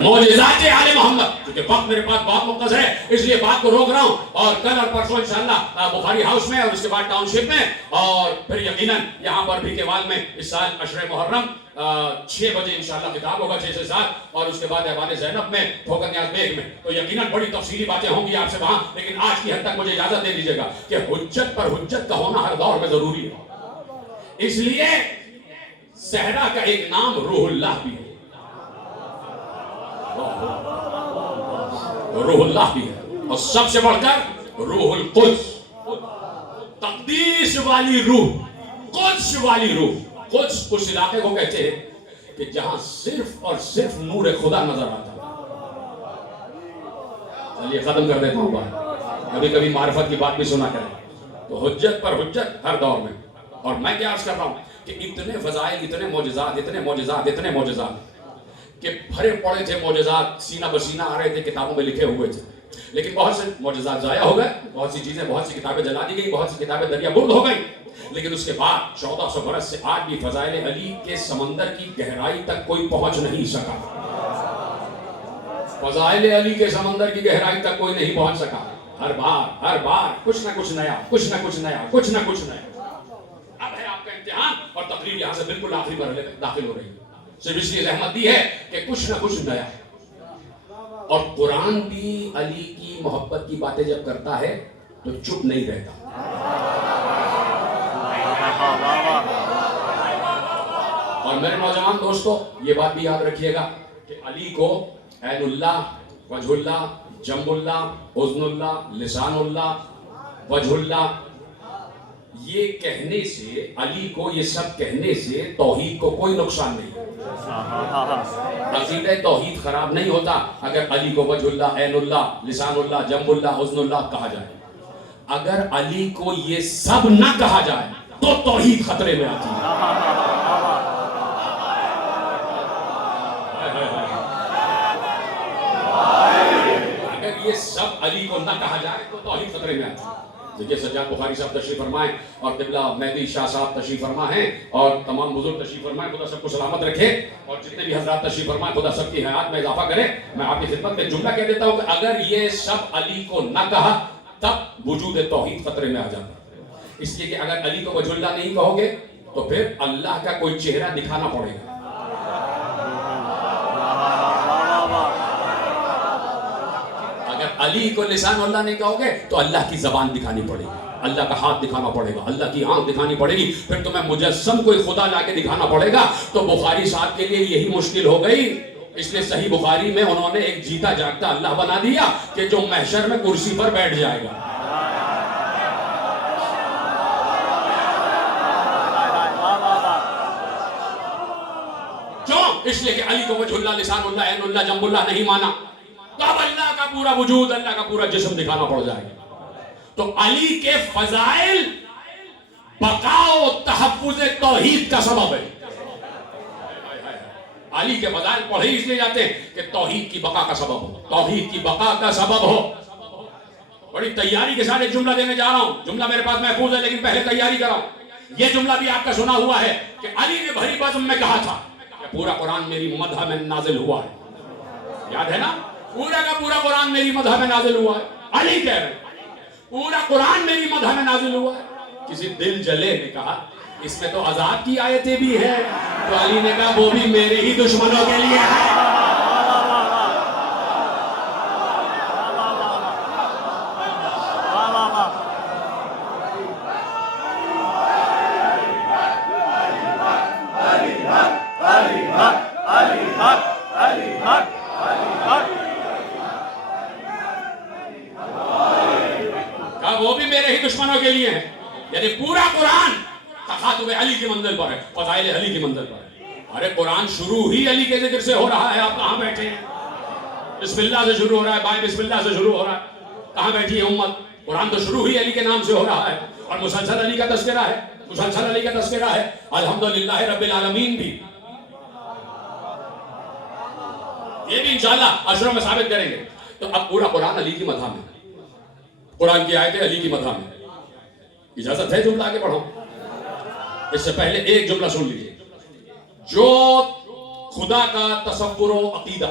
معجزات آل محمد، کیونکہ وقت میرے پاس بہت مختصر ہے اس لیے بات کو روک رہا ہوں، اور کل اور پرسوں انشاءاللہ بخاری ہاؤس میں اور اس کے بعد ٹاؤن شپ میں، اور پھر یقیناً یہاں پر بھی کیوال میں اس سال عشر محرم 6 بجے انشاءاللہ خطاب ہوگا 6 سے 7، اور اس کے بعد ایوان زینب میں ٹھوکر نیاز بیگ میں، تو یقیناً بڑی تفصیلی باتیں ہوں گی آپ سے وہاں، لیکن آج کی حد تک مجھے اجازت دے دیجیے گا کہ حجت پر حجت کا ہونا ہر دور میں ضروری ہے۔ اس لیے صحرا کا ایک نام روح اللہ بھی ہے، روح اللہ بھی ہے، اور سب سے بڑھ کر روح القدس، تقدیس والی روح، قدس والی روح۔ قدس اس علاقے کو کہتے ہیں کہ جہاں صرف اور صرف نور خدا نظر آتا ہے۔ چلیے ختم کر دیتا ہوں بات، کبھی کبھی معرفت کی بات بھی سنا کریں۔ تو حجت پر حجت ہر دور میں، اور میں کیا عرض کر رہا ہوں کہ اتنے فضائل، اتنے معجزات، اتنے معجزات، اتنے معجزات کہ بھرے پڑے تھے معجزات، سینہ بسینہ آ رہے تھے، کتابوں میں لکھے ہوئے تھے، لیکن بہت سے معجزات ضائع ہو گئے، بہت سی چیزیں، بہت سی کتابیں جلا دی گئی، بہت سی کتابیں دریا برد ہو گئی، لیکن اس کے بعد 1400 برس سے آج بھی فضائل علی کے سمندر کی گہرائی تک کوئی پہنچ نہیں سکا۔ فضائل علی کے سمندر کی گہرائی تک کوئی نہیں پہنچ سکا۔ ہر بار کچھ نہ کچھ نیا، کچھ نہ کچھ نیا، کچھ نہ کچھ نیا۔ اب ہے آپ کا امتحان، اور تقریر یہاں سے بالکل آخری مرحلے میں داخل ہو رہی ہے، صرف اس لیے زحمت دی ہے کہ کچھ نہ کچھ نیا۔ اور قرآن بھی علی کی محبت کی باتیں جب کرتا ہے تو چپ نہیں رہتا۔ اور میرے نوجوان دوستو یہ بات بھی یاد رکھیے گا کہ علی کو عین اللہ، وجہ اللہ، جنب اللہ، اذن اللہ، لسان اللہ، وجہ اللہ، یہ کہنے سے، علی کو یہ سب کہنے سے توحید کو کوئی نقصان نہیں۔ عقیدہ توحید خراب نہیں ہوتا اگر علی کو وجہ اللہ، عین اللہ، لسان اللہ، جنب اللہ، اذن اللہ کہا جائے۔ اگر علی کو یہ سب نہ کہا جائے تو توحید خطرے میں آتی ہے۔ اگر یہ سب علی کو نہ کہا جائے تو توحید خطرے میں آتی ہے۔ دیکھیے سجاد بخاری صاحب تشریف فرمائیں، اور قبلہ مہدی شاہ صاحب تشریف فرما ہیں، اور تمام بزرگ تشریف فرمائیں، خدا سب کو سلامت رکھے، اور جتنے بھی حضرات تشریف فرمائیں خدا سب کی حیات میں اضافہ کرے۔ میں آپ کی خدمت میں جملہ کہہ دیتا ہوں کہ اگر یہ سب علی کو نہ کہا تب وجود توحید خطرے میں آ جاتا، اس لیے کہ اگر علی کو وجہ اللہ نہیں کہو گے تو پھر اللہ کا کوئی چہرہ دکھانا پڑے گا۔ علی کو لسان اللہ نہیں کہو گے تو اللہ کی زبان دکھانی پڑے گی، اللہ کا ہاتھ دکھانا پڑے گا، اللہ کی آنکھ دکھانی پڑے گی، پھر تمہیں مجسم کوئی خدا لا کے دکھانا پڑے گا۔ تو بخاری صاحب کے لیے یہی مشکل ہو گئی، اس لیے صحیح بخاری میں انہوں نے ایک جیتا جاگتا اللہ بنا دیا کہ جو محشر میں کرسی پر بیٹھ جائے گا۔ کیوں؟ اس لیے کہ علی کو وجہ اللہ، لسان اللہ، عین اللہ، جنب اللہ نہیں مانا، تو اب اللہ کا پورا وجود، اللہ کا پورا جسم دکھانا پڑ جائے گا۔ تو علی کے فضائل بقا و تحفظ توحید کا سبب ہے۔ علی کے فضائل پڑھے اس لیے جاتے ہیں کہ توحید کی بقا کا سبب ہو، توحید کی بقا کا سبب ہو۔ بڑی تیاری کے ساتھ ایک جملہ دینے جا رہا ہوں، جملہ میرے پاس محفوظ ہے لیکن پہلے تیاری کراؤں۔ یہ جملہ بھی آپ کا سنا ہوا ہے کہ علی نے بھری بزم میں کہا تھا کہ پورا قرآن میری مدح میں نازل ہوا ہے، یاد ہے نا؟ پورا کا پورا قرآن میری مدح میں نازل ہوا ہے، علی کہہ رہے پورا قرآن میری مدح میں نازل ہوا ہے۔ کسی دل جلے نے کہا اس میں تو عذاب کی آیتیں بھی ہیں، تو علی نے کہا وہ بھی میرے ہی دشمنوں کے لیے ہے۔ وہ بھی میرے ہی دشمنوں کے لیے ہے، یعنی پورا قرآن تخاطب علی کی منزل پر ہے، فضائل علی کی منزل پر ہے۔ ارے قرآن شروع ہی علی کے ذکر سے ہو رہا ہے، آپ کہاں بیٹھے ہیں؟ بسم اللہ سے شروع ہو رہا ہے، بھائی بسم اللہ سے شروع ہو رہا ہے، کہاں بیٹھی ہے امت؟ قرآن تو شروع ہی علی کے نام سے ہو رہا ہے، اور مسلسل علی کا تذکرہ ہے، مسلسل علی کا تذکرہ ہے، الحمدللہ رب العالمین بھی، یہ بھی انشاءاللہ عشروں میں ثابت کریں گے۔ تو اب پورا قرآن علی کی مدح میں، قرآن کی آیتیں علی کی مدح میں، اجازت ہے جملہ آگے پڑھو؟ اس سے پہلے ایک جملہ سن لیجئے، جو خدا کا تصور و عقیدہ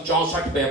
64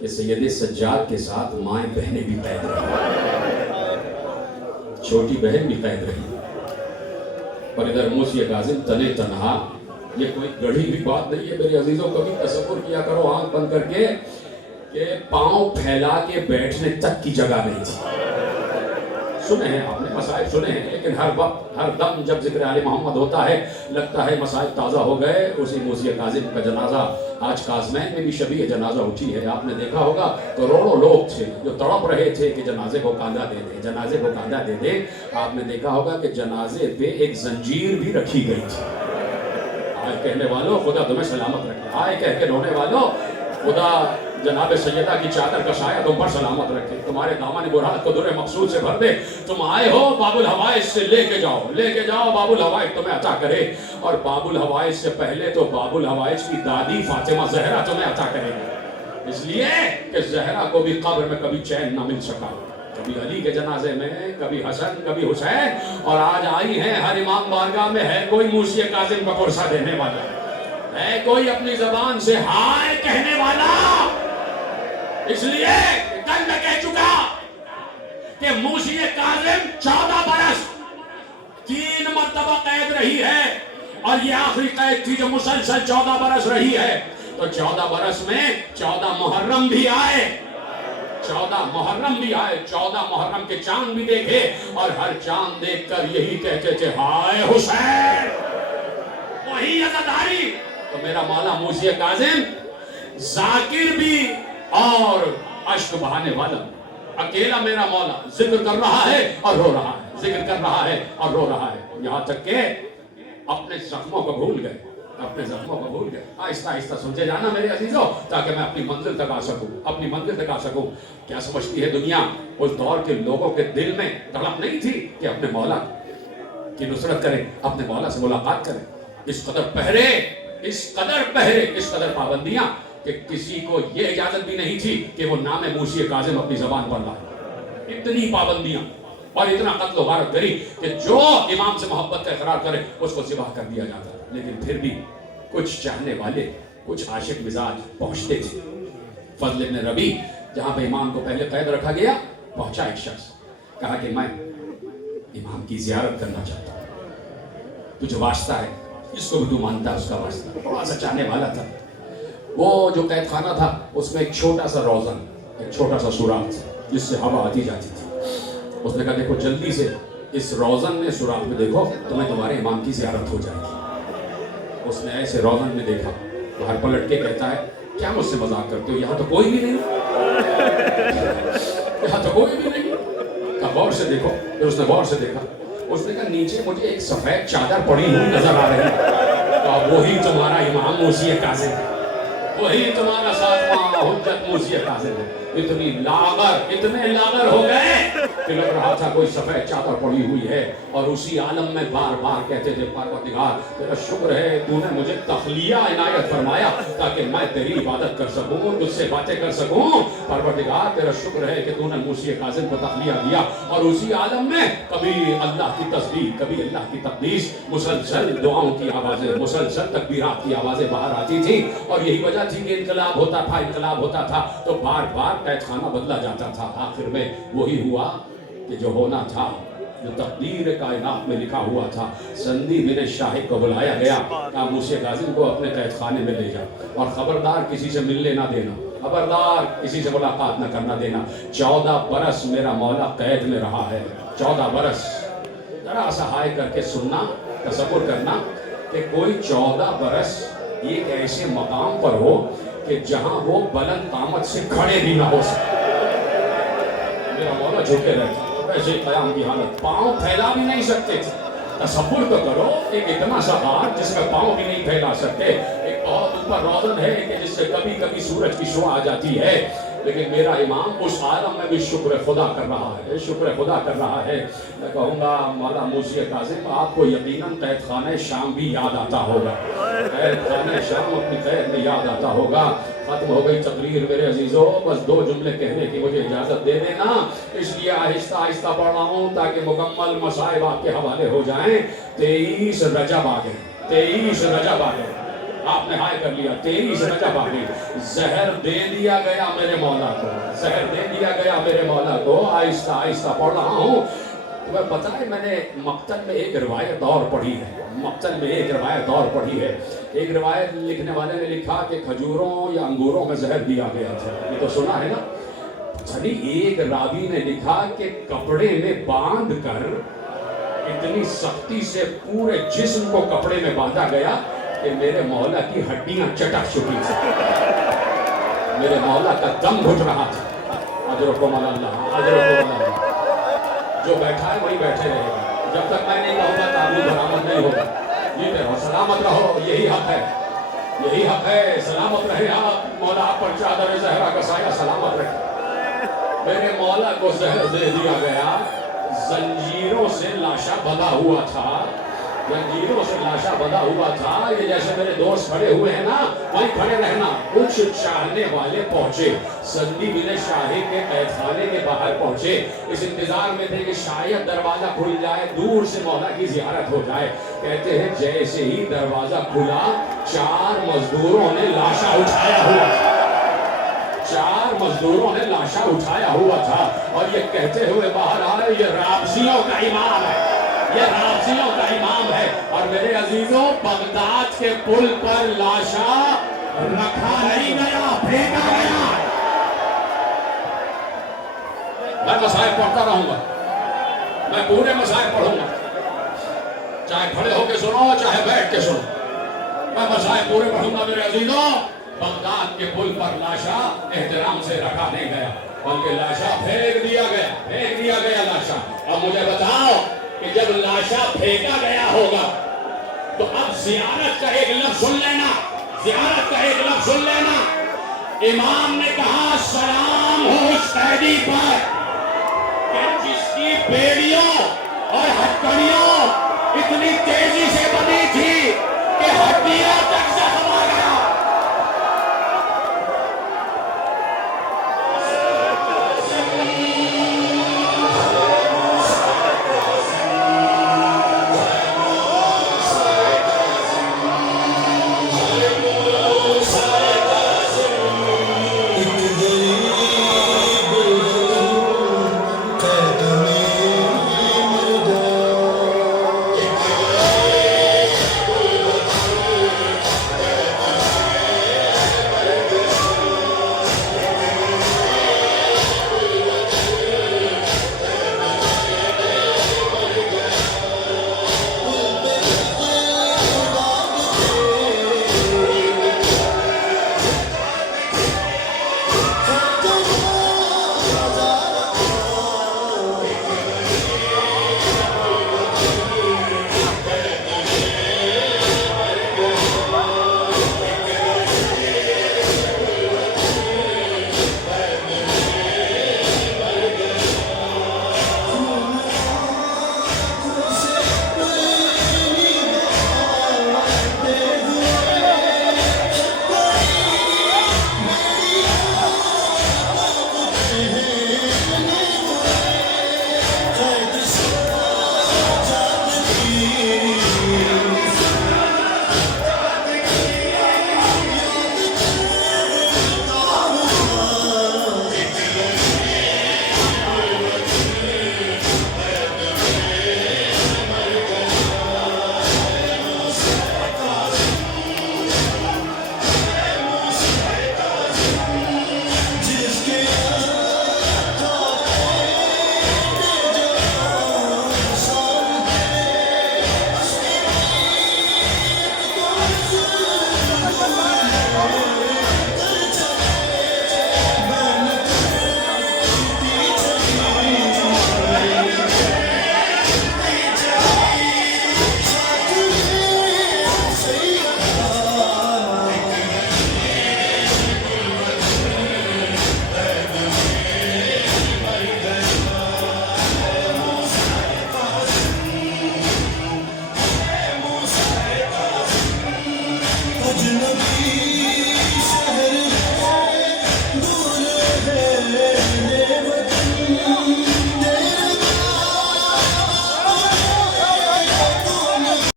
کہ سید سجاد کے ساتھ مائیں بہنیں بھی قید رہی، چھوٹی بہن بھی قید رہی، اور ادھر موسی کاظم تنے تنہا۔ یہ کوئی گڑھی بھی بات نہیں ہے میرے عزیزوں، کبھی تصور کیا کرو آنکھ بند کر کے کہ پاؤں پھیلا کے بیٹھنے تک کی جگہ نہیں تھی۔ سنے ہیں آپ نے مسائل سنے ہیں، لیکن ہر وقت ہر دم جب ذکر آل محمد ہوتا ہے لگتا ہے مسائل تازہ ہو گئے۔ اسی موسی کاظم کا جنازہ آج کاظمین میں بھی شبیہ جنازہ اٹھی ہے۔ آپ نے دیکھا ہوگا کروڑوں لوگ تھے جو تڑپ رہے تھے کہ جنازے کو کاندھا دے دیں، جنازے کو کاندھا دے دیں۔ آپ نے دیکھا ہوگا کہ جنازے پہ ایک زنجیر بھی رکھی گئی تھی۔ آئے کہنے والوں خدا تمہیں سلامت رکھے، آئے کہہ کے رونے والوں خدا جناب سیدہ کی چادر کا سایہ تم پر سلامت رکھے، تمہارے دامن مراد کو در مقصود سے بھر دے۔ تم آئے ہو باب الحوائج سے لے کے جاؤ باب الحوائج تمہیں عطا کرے، اور باب الحوائج سے پہلے تو باب الحوائج کی دادی فاطمہ زہرا تمہیں عطا کرے گی، اس لیے کہ زہرا کو بھی قبر میں کبھی چین نہ مل سکا، کبھی علی کے جنازے میں، کبھی حسن، کبھی حسین، اور آج آئی ہیں ہر امام بارگاہ میں۔ ہے کوئی موسی کاظم کا قرصہ دینے والا؟ ہے کوئی اپنی زبان سے ہائے کہنے والا؟ اس لیے کل میں کہہ چکا کہ موسی کاظم 14 برس 3 مرتبہ قید رہی ہے، اور یہ آخری قید تھی جو مسلسل 14 برس رہی ہے۔ تو 14 برس میں 14 محرم بھی آئے، 14 محرم بھی آئے، 14 محرم کے چاند بھی دیکھے، اور ہر چاند دیکھ کر یہی کہتے تھے ہائے حسین، وہی عزاداری۔ تو میرا مولا موسی کاظم ذاکر بھی اور عشق بہانے والا، اکیلا میرا مولا ذکر کر رہا ہے اور رو رہا ہے، ذکر کر رہا ہے اور رو رہا ہے، یہاں تک کہ اپنے زخموں کو بھول گئے، اپنے زخموں کو بھول گئے۔ آہستہ آہستہ سمجھے جانا میرے عزیزوں، تاکہ میں اپنی منزل تک آ سکوں، اپنی منزل تک آ سکوں۔ کیا سمجھتی ہے دنیا؟ اس دور کے لوگوں کے دل میں تڑپ نہیں تھی کہ اپنے مولا کی نصرت کریں، اپنے مولا سے ملاقات کریں؟ اس قدر پہرے، اس قدر پابندیاں کہ کسی کو یہ اجازت بھی نہیں تھی کہ وہ نام موسی کاظم اپنی زبان پر لائے۔ اتنی پابندیاں اور اتنا قتل و غارت کری کہ جو امام سے محبت کا اقرار کرے اس کو ذبح کر دیا جاتا۔ لیکن پھر بھی کچھ چاہنے والے، کچھ عاشق مزاج پہنچتے تھے۔ فضل ابن ربیع جہاں پہ امام کو پہلے قید رکھا گیا، پہنچا ایک شخص، کہا کہ میں امام کی زیارت کرنا چاہتا ہوں، تجھے واسطہ ہے، اس کو بھی تو مانتا ہے، اس کا واسطہ تھوڑا سا چاہنے والا تھا۔ وہ جو قید خانہ تھا اس میں ایک چھوٹا سا روزن، ایک چھوٹا سا سوراخ تھا جس سے ہوا آتی جاتی تھی۔ اس نے کہا دیکھو جلدی سے اس روزن میں، سوراخ میں دیکھو، تمہیں تمہارے امام کی زیارت ہو جائے گی۔ اس نے ایسے روزن میں دیکھا، باہر پلٹ کے کہتا ہے کیا مجھ سے مذاق کرتے ہو؟ یہاں تو کوئی بھی نہیں، یہاں تو کوئی بھی نہیں۔ کہا غور سے دیکھو۔ پھر اس نے غور سے دیکھا، اس نے کہا نیچے مجھے ایک سفید چادر پڑی ہوئی نظر آ رہی ہے۔ کہا وہی تمہارا امام موسی کاظم ہے، وہی تمہارا ساتواں حجت موسی کاظم ہے۔ اتنے لاغر ہو گئے کہ لگ رہا تھا کوئی سفید چادر پڑی ہوئی ہے، اور اسی عالم میں بار بار کہتے تھے پروردگار تیرا شکر ہے تو نے مجھے تخلیہ عنایت فرمایا تاکہ میں تیری عبادت کر سکوں، تجھ سے باتیں کر سکوں۔ پروردگار تیرا شکر ہے کہ تو نے موسی کاظم کو تخلیہ دیا، اور اسی عالم میں کبھی اللہ کی تسبیح، کبھی اللہ کی تقدیس، مسلسل دعاؤں کی آوازیں، مسلسل تکبیرات کی آوازیں باہر آتی تھی۔ اور یہی وجہ تھی کہ انقلاب ہوتا تھا تو بار بار قید خانہ بدلا جاتا تھا۔ آخر میں وہی ہوا کہ جو ہونا تھا، جو تقدیر کائنات میں لکھا ہوا تھا۔ سندی بن شاہد کو بلایا گیا، کہا موسی کاظم کو اپنے قید خانے میں لے جا، اور خبردار کسی سے ملنے نہ دینا، خبردار کسی سے ملاقات نہ کرنا دینا۔ 14 برس میرا مولا قید میں رہا ہے، 14 برس۔ ذرا سا ہائے کر کے سننا، تصور کرنا کہ کوئی 14 برس ایک ایسے مقام پر ہو کہ جہاں وہ بلند قامت سے کھڑے بھی نہ ہو سکے۔ میرا مولا جھکے رہتا، ویسے قیام کی حالت، پاؤں پھیلا بھی نہیں سکتے تھے۔ تصور تو کرو ایک اتنا سا غار جس کا پاؤں بھی نہیں پھیلا سکتے، ایک بہت اوپر روزن ہے کہ جس سے کبھی کبھی سورج کی شعاع آ جاتی ہے، لیکن میرا امام اس عالم میں بھی شکر خدا کر رہا ہے، شکر خدا کر رہا ہے۔ میں کہوں گا مولا موسی کاظم آپ کو یقیناً قید خانہ شام بھی یاد آتا ہوگا، قید خانہ شام اپنی قید میں یاد آتا ہوگا۔ ختم ہو گئی تقریر میرے عزیزوں، بس 2 جملے کہنے کی مجھے اجازت دے دینا، اس لیے آہستہ آہستہ پڑھ رہا ہوں تاکہ مکمل مصائب آپ کے حوالے ہو جائیں۔ 23 رجب آ گئے، 23 رجب آ گئے، آپ نے ہائے کر لیا، تیری سے بچا باقی. زہر دے دیا گیا میرے مولا کو، زہر دے دیا گیا میرے مولا کو. آہستہ آہستہ پڑھ رہا ہوں. تمہیں پتہ ہے میں نے مقتل میں ایک روایت اور پڑھی ہے، مقتل میں ایک روایت اور پڑھی ہے. ایک روایت لکھنے والے نے لکھا کہ کھجوروں یا انگوروں میں زہر دیا گیا تھا. یہ تو سنا ہے نا. چلی ایک راوی نے لکھا کہ کپڑے میں باندھ کر اتنی سختی سے پورے جسم کو کپڑے میں باندھا گیا کہ میرے مولا کی ہڈیاں چٹک چکی تھی، میرے مولا کا دم گھٹ رہا تھا. اجرکم اللہ، اجرکم اللہ. جو بیٹھا ہے وہی بیٹھے رہے گا جب تک میں نہیں کہوں گا تعبیر برآمد نہیں ہوگا. جی رہو، سلامت رہو، یہی حق ہے، یہی حق ہے. سلامت رہے آپ. مولا آپ پر چادر زہرا کا سایہ سلامت رکھے. میرے مولا کو زہر دے دیا گیا. زنجیروں سے لاشا بندھا ہوا تھا، زنجیروں سے لاشا بندھا ہوا تھا. یہ جیسے میرے دوست کھڑے ہوئے ہیں نا، وہیں کھڑے رہنا. کچھ چاہنے والے پہنچے، سندی بن شاہی کے قید خانے کے باہر پہنچے. اس انتظار میں تھے کہ شاید دروازہ کھل جائے، دور سے مولا کی زیارت ہو جائے. کہتے ہیں جیسے ہی دروازہ کھلا 4 مزدوروں نے لاشا اٹھایا ہوا تھا، 4 مزدوروں نے لاشا اٹھایا ہوا تھا. اور یہ کہتے ہوئے باہر آئے یہ رابضیوں کا امام ہے، یہ رابضیوں کا امام ہے. اور میرے عزیزوں بغداد کے پل پر لاشا رکھا نہیں گیا، پھینکا گیا. میں مسائل پڑھتا رہوں گا، میں پورے مسائل پڑھوں گا، چاہے کھڑے ہو کے سنو چاہے بیٹھ کے سنو. میں مسائل پورے پڑھوں گا میرے عزیزوں. بغداد کے پل پر لاشا احترام سے رکھا نہیں گیا بلکہ لاشا پھینک دیا گیا، پھینک دیا گیا لاشا. اب مجھے بتاؤ کہ جب لاشا پھینکا گیا ہوگا تو اب زیارت کا ایک لفظ سن لینا، زیارت کا ایک لفظ سن لینا. امام نے کہا سلام ہو اس قیدی پر کہ جس کی بیڑیوں اور ہتھکڑیوں